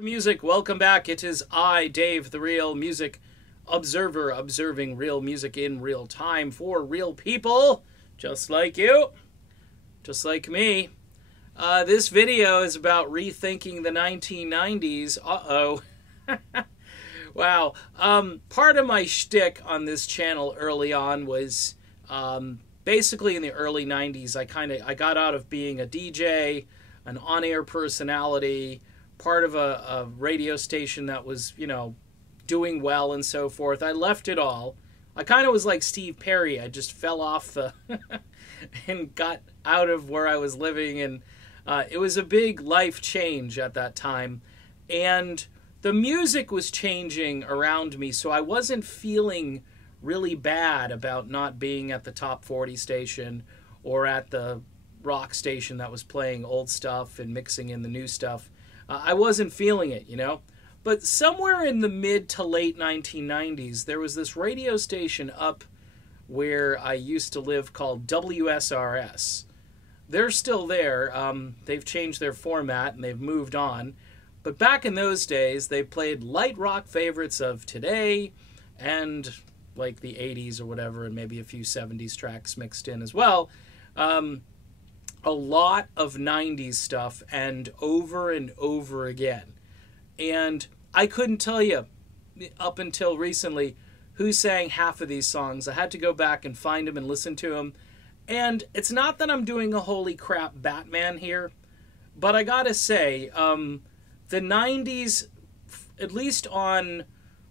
Music, welcome back. It is I, Dave, the Real Music Observer, observing real music in real time for real people, just like you, just like me. This video is about rethinking the 1990s. Uh-oh. Wow. Part of my shtick on this channel early on was basically in the early 90s, I got out of being a DJ, an on-air personality, part of a radio station that was, doing well and so forth. I left it all. I kind of was like Steve Perry. I just fell off the and got out of where I was living, and it was a big life change at that time. And the music was changing around me, so I wasn't feeling really bad about not being at the top 40 station or at the rock station that was playing old stuff and mixing in the new stuff. I wasn't feeling it, But somewhere in the mid to late 1990s, there was this radio station up where I used to live called WSRS. They're still there. They've changed their format and they've moved on. But back in those days, they played light rock favorites of today and like the 80s or whatever, and maybe a few 70s tracks mixed in as well. A lot of 90s stuff, and over again. And I couldn't tell you up until recently who sang half of these songs. I had to go back and find them and listen to them. And it's not that I'm doing a holy crap Batman here, but I gotta say, the 90s, at least on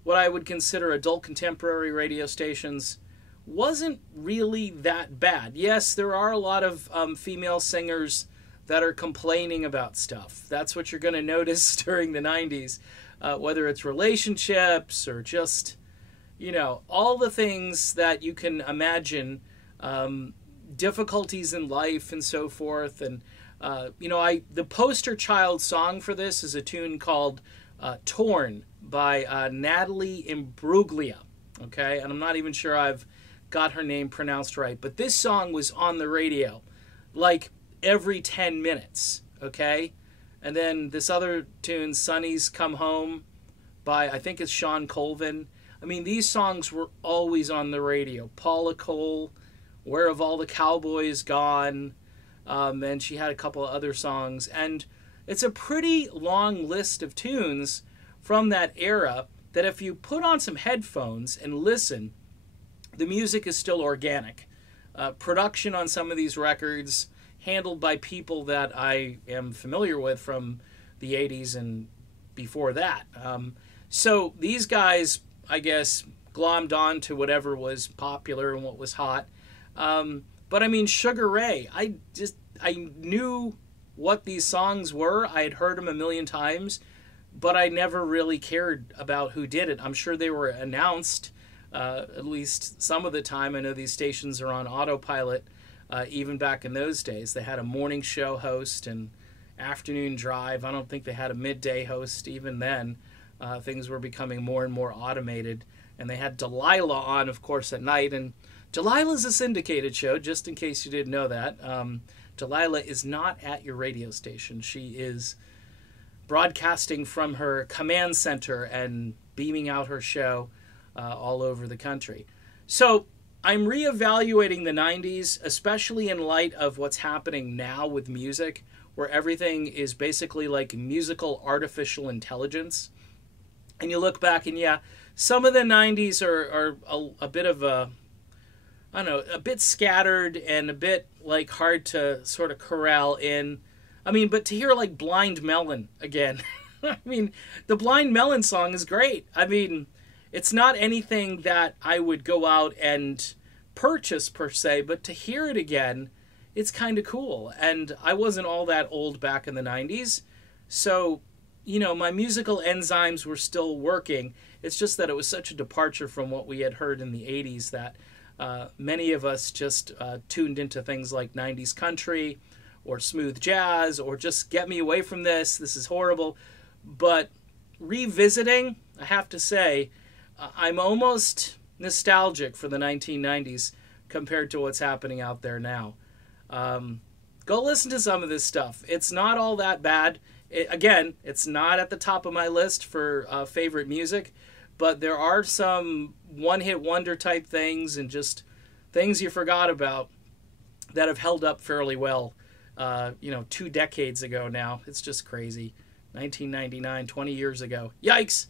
what I would consider adult contemporary radio stations, wasn't really that bad. Yes, there are a lot of female singers that are complaining about stuff. That's what you're going to notice during the 90s, whether it's relationships or just, all the things that you can imagine, difficulties in life and so forth. And, the poster child song for this is a tune called Torn by Natalie Imbruglia, okay? And I'm not even sure I've got her name pronounced right, but this song was on the radio like every 10 minutes, okay? And then this other tune, Sonny's Come Home, by, I think it's Sean Colvin. I mean, these songs were always on the radio. Paula Cole, Where Have All the Cowboys Gone? And she had a couple of other songs. And it's a pretty long list of tunes from that era that if you put on some headphones and listen, the music is still organic. Production on some of these records handled by people that I am familiar with from the 80s and before that. So these guys, I guess, glommed on to whatever was popular and what was hot. But I mean, Sugar Ray, I knew what these songs were. I had heard them a million times, but I never really cared about who did it. I'm sure they were announced at least some of the time. I know these stations are on autopilot. Even back in those days, they had a morning show host and afternoon drive. I don't think they had a midday host even then. Things were becoming more and more automated. And they had Delilah on, of course, at night. And Delilah's a syndicated show, just in case you didn't know that. Delilah is not at your radio station. She is broadcasting from her command center and beaming out her show all over the country. So I'm reevaluating the 90s, especially in light of what's happening now with music, where everything is basically like musical artificial intelligence. And you look back and yeah, some of the 90s are a bit of a, I don't know, a bit scattered and a bit like hard to sort of corral in. I mean, but to hear like Blind Melon again, I mean, the Blind Melon song is great. I mean, it's not anything that I would go out and purchase per se, but to hear it again, it's kind of cool. And I wasn't all that old back in the 90s, so, my musical enzymes were still working. It's just that it was such a departure from what we had heard in the 80s that many of us just tuned into things like 90s country or smooth jazz or just get me away from this is horrible. But revisiting, I have to say, I'm almost nostalgic for the 1990s compared to what's happening out there now. Go listen to some of this stuff. It's not all that bad. Again, it's not at the top of my list for favorite music, but there are some one-hit wonder type things and just things you forgot about that have held up fairly well. 2 decades ago now. It's just crazy. 1999, 20 years ago. Yikes!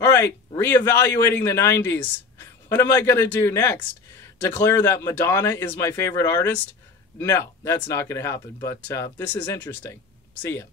All right, reevaluating the 90s. What am I going to do next? Declare that Madonna is my favorite artist? No, that's not going to happen, but this is interesting. See ya.